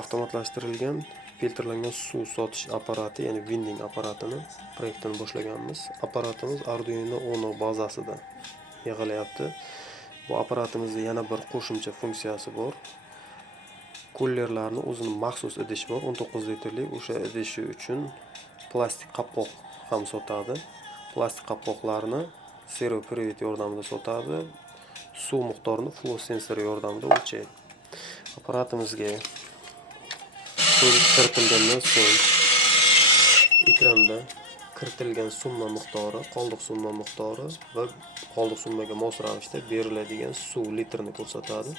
avtomatlashtirilgan filtrlangan suv sotish apparati, ya'ni vending apparatini proyektini boshlaganmiz. Apparatimiz Arduino Uno bazasida yig'ilyapti. Bu apparatimizda yana bir qo'shimcha funksiyasi bor. Kullerlarni o'zining maxsus idishi bor, 19 litrlik. O'sha idishi uchun plastik qopqoq ham sotadi. Plastik qopqoqlarni servo privet yordamida sotadi. Suv miqdorini flow sensor yordamida o'lchaydi. Apparatimizga suv kiritilgandan so'ng ekranda kiritilgan summa miqdori, qoldiq summa miqdori va qoldiq summaga mos ravishda beriladigan suv litrini ko'rsatadi.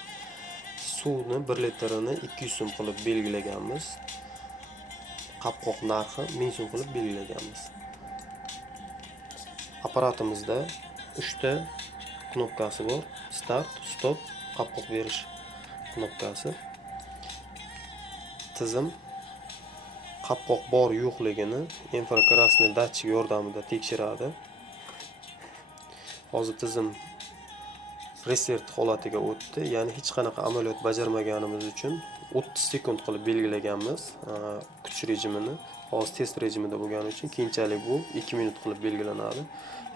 Suvni 1 litrini 200 so'm qilib belgilaganmiz. Qopqoq narxi 1000 so'm qilib belgilaganmiz. Apparatimizda 3 ta knopkasi bor. Start, stop, qopqoq berish knopkasi. Tizim qopqoq bor yo'qligini infrakrasniy datchik yordamida tekshiradi. Hozir tizim reset holatiga o'tdi, ya'ni hech qanaqa amaliyot bajarmaganimiz uchun 30 sekund qilib belgilaganmiz kutish rejimini. Hozir test rejimida bo'lgani uchun keyinchalik bu 2 minut qilib belgilanadi.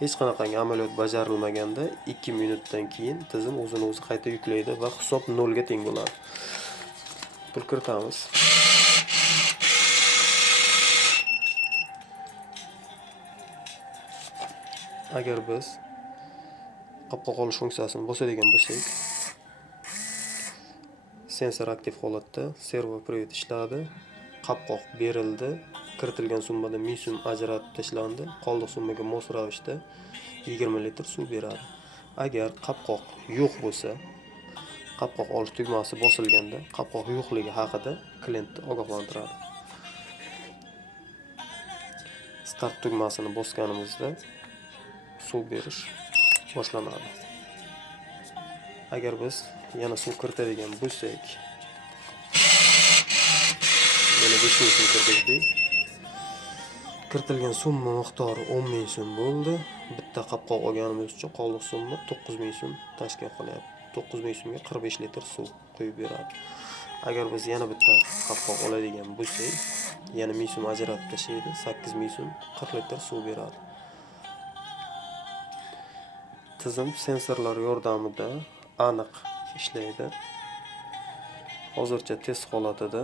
Hech qanaqangi amaliyot bajarilmaganda 2 minutdan keyin tizim o'zini o'zi qayta yuklaydi va hisob 0 ga teng bo'ladi. Pul kiritamiz. Agar biz qopqoq olish funksiyasini bosadigan bo'lsak, sensor aktiv holatda, servo privet ishladi, qopqoq berildi, kiritilgan summada 1000 so'm ajratib tashlandi, qoldiq summaga mos ravishda 20 litr suv beradi. Agar qopqoq yo'q bo'lsa, qopqoq olish tugmasi bosilganda qopqoq yo'qligi haqida klientni ogohlantiradi. Start tugmasini bosganimizda suv berish boshlanadi. Agar biz yana suv kiritadigan bo'lsak, yana 5000 so'm kiritdik. Kiritilgan summa miqdori 10000 so'm bo'ldi. Bitta qopqoq olganimiz uchun qoldiq summa 9000 so'm tashkil qilyapti. 9000 so'mga 45 litr suv quyib beradi. Agar biz yana bitta qopqoq oladigan bo'lsak, yana 1000 so'm ajratib tashlaydi, 8000 so'm 40 litr suv beradi. Tizim sensorlar yordamida aniq ishlaydi. Hozircha test holatida